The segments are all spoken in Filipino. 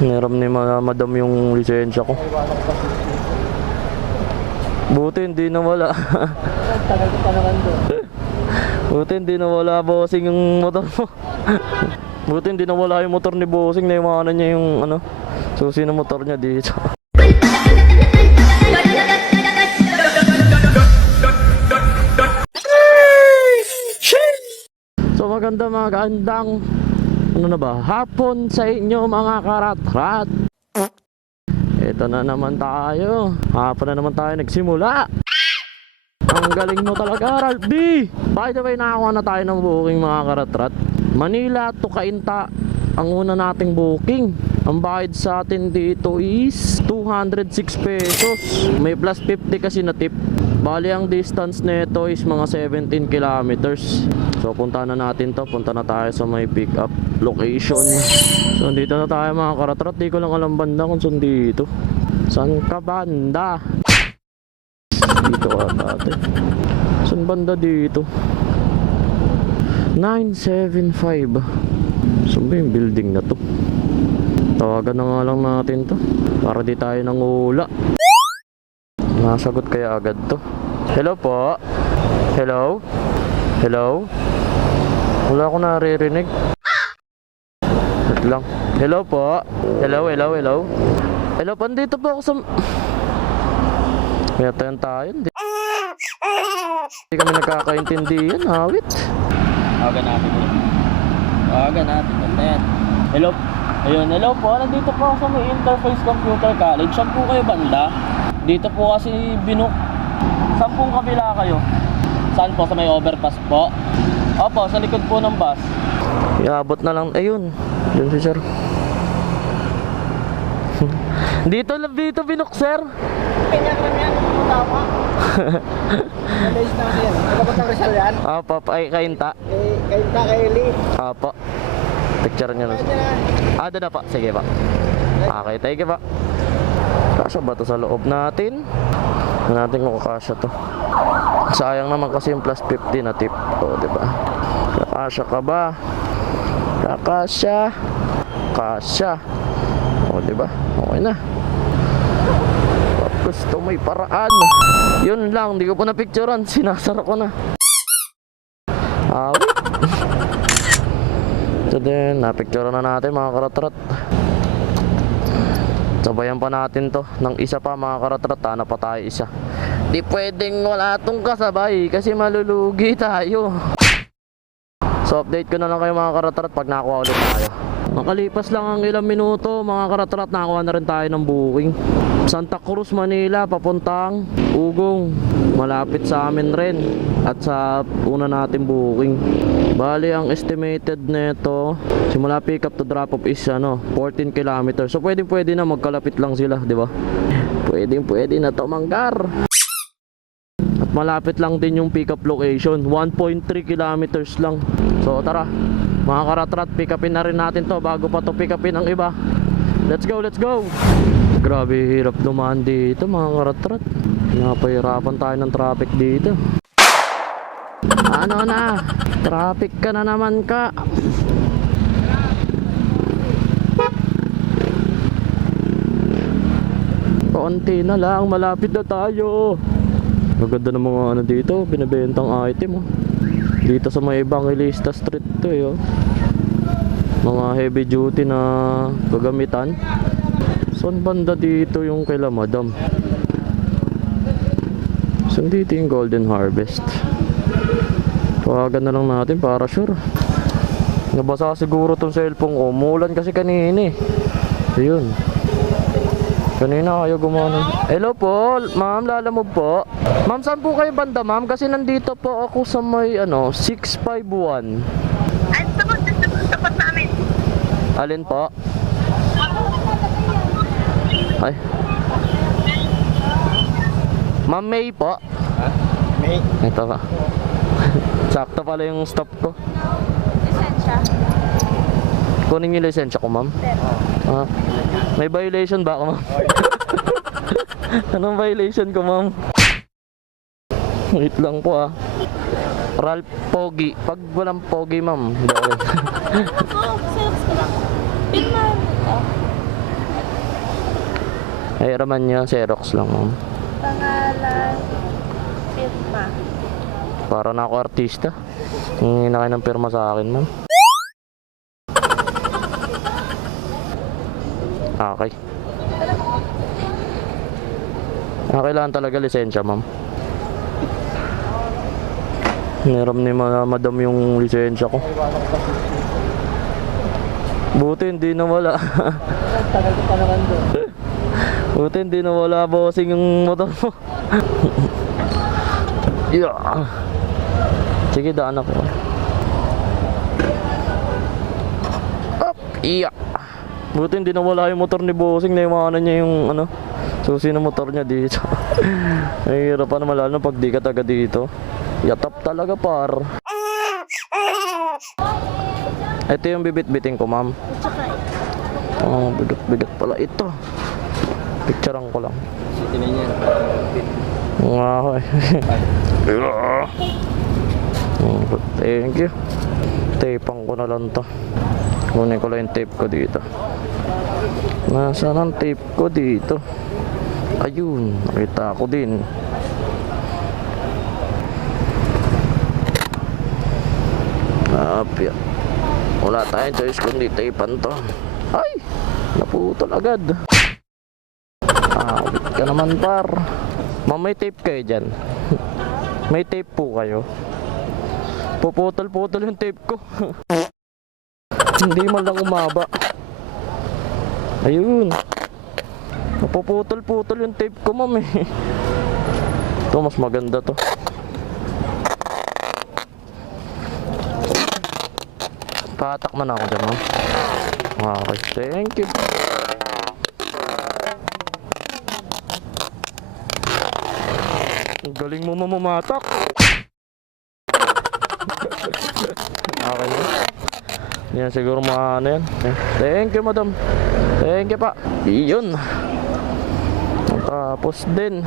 Niram ni madam yung lisensya ko. Buti hindi nawala. Tagal ko pa naman doon. Buti hindi nawala, bossing, yung motor mo. Buti hindi nawala yung motor ni bossing. Naiwanan niya yung ano, susi ng motor niya dito. So magandang ano na ba, hapon sa inyo mga karat-rat. Ito na naman tayo. Hapon na naman tayo nagsimula. Ang galing mo talaga, Ralph B. By the way, nakakuha na tayo ng booking mga karat-rat. Manila to Cainta ang una nating booking. Ang bayad sa atin dito is 206 pesos. May plus 50 kasi na tip. Bali ang distance nito is mga 17 kilometers. So punta na natin to. Punta na tayo sa may pick up location. So dito na tayo mga karat-rat. Di ko lang alam banda kung saan dito. Saan ka banda? Dito ata ate. Saan banda dito? 975. Saan ba yung building na to? Tawagan na nga lang natin to para di tayo nangula. Nasagot kaya agad to. Hello po. Hello? Hello? Wala akong naririnig. Wait lang. Hello po. Hello, hello, hello. Hello, pandito po ako sa... Kaya tayo. Hindi kami nagkakaintindihan. Awit. Tawagan natin yun. Tawagan natin. Basta yan. Hello. Ayun, hello po. Nandito po ako sa may Interface Computer College. Saan po kayo banda? Dito po kasi binook. Saan pong kabila kayo? Saan po? Sa may overpass po? Opo, sa likod po ng bus. Iabot na lang. Ayun. Yun si sir. Dito binok sir. Kanya naman yan. Tama. Nalays na kasi yan. Nagabot ng Rizal yan. Apo, ay Cainta. Cainta, Eli. Apo. Picture niya na. Doon na pa. Sige pa. Okay, thank you pa. Kasya ba ito sa loob natin? Natin kung kasya to. Sayang naman kasi yung plus 50 na tip. O, diba? Kakasya ka ba? Kakasya. Kasya. O, diba? Okay na. Gusto may paraan. Yun lang, di ko po na-picturean. Sinasara ko na. Awit. So then, na-picturean na natin mga karatrat. Sabayan pa natin to ng isa pa mga karatrat. Hanap pa tayo isa. Di pwedeng wala tong kasabay kasi malulugi tayo. So update ko na lang kayo mga karatrat pag nakuha ulit tayo. Makalipas lang ang ilang minuto mga karatrat, nakakuha na rin tayo ng booking. Santa Cruz, Manila, papuntang Ugong. Malapit sa amin rin at sa una natin booking. Bali ang estimated nito simula pick up to drop off is 14 kilometers. So pwede na magkalapit lang sila, di ba? Pwede na to manggar. At malapit lang din yung pick up location, 1.3 kilometers lang. So tara mga karatrat, pick upin na rin natin to bago pa to pick upin ang iba. Let's go, let's go. Grabe hirap dumaan dito mga karatrat. Napahirapan tayo ng traffic dito. Ano na? Traffic ka na naman ka. Konti na lang, malapit na tayo. Maganda ng mga ano dito, binibentang item dito sa may Evangelista Street to Mga heavy duty na gagamitan. Saan banda dito yung kaila madam? Saan dito yung Golden Harvest? Tawagan na lang natin para sure. Nabasa siguro tong cellphone ko. Umulan kasi kanina Ayun. Kanina kayo gumana. Hello po, ma'am, lalamog po. Ma'am, saan po kayo banda, ma'am? Kasi nandito po ako sa may 651. Ay, tapat namin. Alin po? Ay. Ma'am May po. Ha? May? Ito pa. Sakto pala yung stop ko. Lisensya. Kunin yung lisensya ko, ma'am. May violation ba ako, ma'am? Anong violation ko, ma'am? Wait lang po Ralph Pogi. Pag walang Pogi, ma'am. Hindi ako. Sales ko lang. Pin man. Ay, raman niya, Xerox lang, ma'am. Pangalan, firma. Para na ako artista. Hingi na kayo ng pirma sa akin, ma'am. Okay. Kailangan talaga lisensya, ma'am. Niram ni madam yung lisensya ko. Buti hindi nawala. Tagal ko pa naman doon. Buti hindi nawala, bossing, yung motor mo. Yeah. Sige, daan ako. Up. Yeah. Buti hindi nawala yung motor ni bossing. Naiwanan niya yung ano, susi ng motor niya dito. Ay, hirap pa naman lalo pag di ka taga dito. Yatap talaga, par. Ito yung bibit-biting ko, ma'am. Tsaka Oh, bigat-bigat pala ito. Picturean ko lang. Tingnan niya. Wow. Thank you. Tapang ko na lang to. Kunin ko lang yung tape ko dito. Nasaan ang tape ko dito? Ayun, nakita ko din. Apya. Wala tayong choice kundi tapean to. Ay! Naputol agad. Awit ka naman, par. Ma'am, may tape kayo dyan? May tape po kayo? Puputol-putol yung tape ko. Hindi man lang umaba. Ayun. Napuputol-putol yung tape ko, ma'am, eh. Ito, mas maganda to. Patak man ako dyan, ma'am. Okay, thank you. Ang galing mo mamatak. Okay na. Yan siguro mga ano yan. Thank you, madam. Thank you pa. Iyon. Tapos din.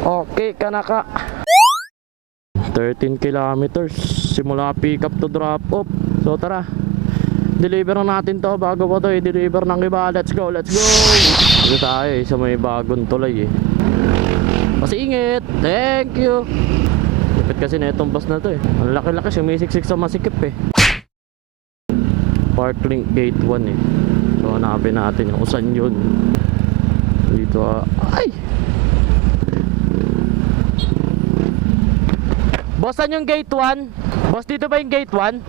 Okay, kanaka. 13 kilometers simula pick up to drop off. So tara, deliver na natin to bago pa to i-deliver ng iba. Let's go, let's go. Dito tayo sa may bagong tulay eh. Pasingit, thank you. Lipit kasi na itong bus na to eh. Ang laki-laki, sumisiksik sa masikip eh. Parklink gate 1 eh. So hanapin natin kung saan yun. Dito ay! Boss, saan yung gate 1? Boss, dito ba yung gate 1?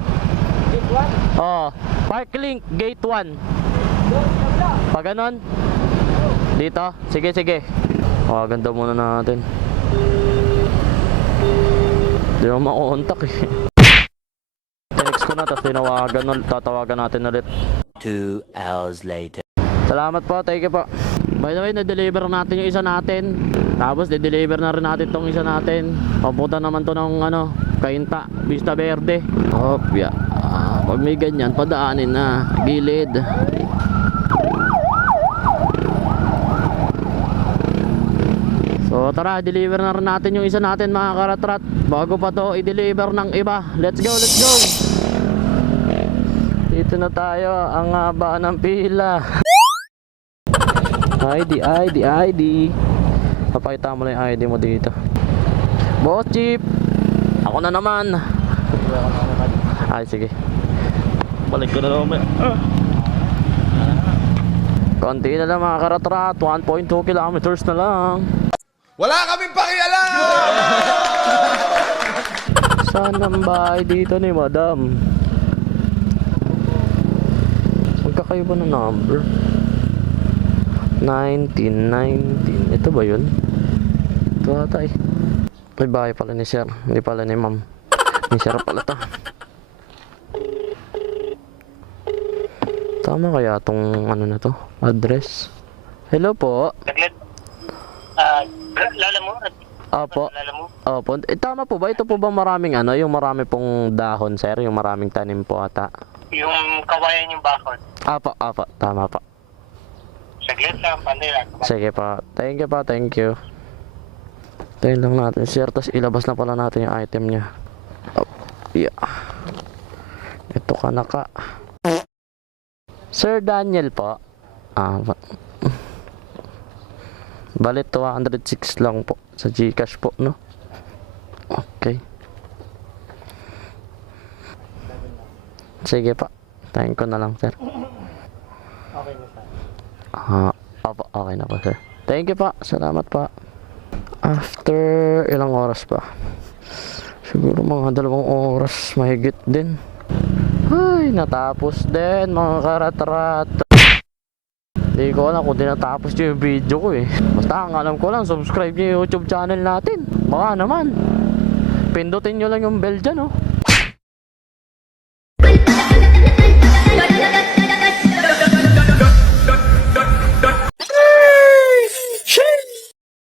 Gate 1? Oo. Parklink, gate 1. Pag ganon? Dito? Sige, sige. Oh, ganda muna natin. Hindi naman makontak eh. Text ko na, tapos tatawagan natin ulit. 2 hours later. Salamat po, thank you po. By the way, na-deliver natin yung isa natin. Tapos, de-deliver na rin natin tong isa natin. Papunta naman to ng ano, Cainta, Vista Verde. Opya. Pag may ganyan, padaanin na. Gilid. So, tara, deliver na rin natin yung isa natin, mga karatrat. Bago pa to, i-deliver ng iba. Let's go, let's go! Dito na tayo, ang haba ng pila. ID. Papakita mo na yung ID mo dito. Boss Jeep, ako na naman. Ay, sige. Balik ko na naman. Konti na lang, mga karatrat. 1.2 kilometers na lang. Wala kaming pakialam! Saan ang bahay dito ni madam? Magkakaiba na number. 19. Ito ba yun? Ito ata eh. May bahay pala ni sir. Hindi pala ni ma'am. Ni sir pala to. Tama kaya tong ano na to? Address. Hello po. Saglit. Lala mo? Opo. Lala mo? Opo. Tama po ba? Ito po ba maraming ano? Yung marami pong dahon, sir? Yung maraming tanim po ata? Yung kawayan yung bakod. Apo. Tama po. Saglit lang, panday lang. Sige pa. Thank you pa. Thank you. Tayo lang natin, sir. Tapos ilabas na pala natin yung item niya. Oh, yeah. Ito ka na ka. Sir Daniel po. Bali 206 lang po sa GCash po, no? Okay. Sige pa. Tayin ko na lang, sir. Okay na sir. Opo, okay na po, sir. Thank you pa. Salamat pa. After ilang oras pa? Siguro mga 2 oras mahigit din. Ay, natapos din mga karatrat. Hindi ko alam kung di natapos yung video ko eh. Basta ang alam ko lang, subscribe nyo yung YouTube channel natin. Baka naman pindutin nyo lang yung bell dyan, oh.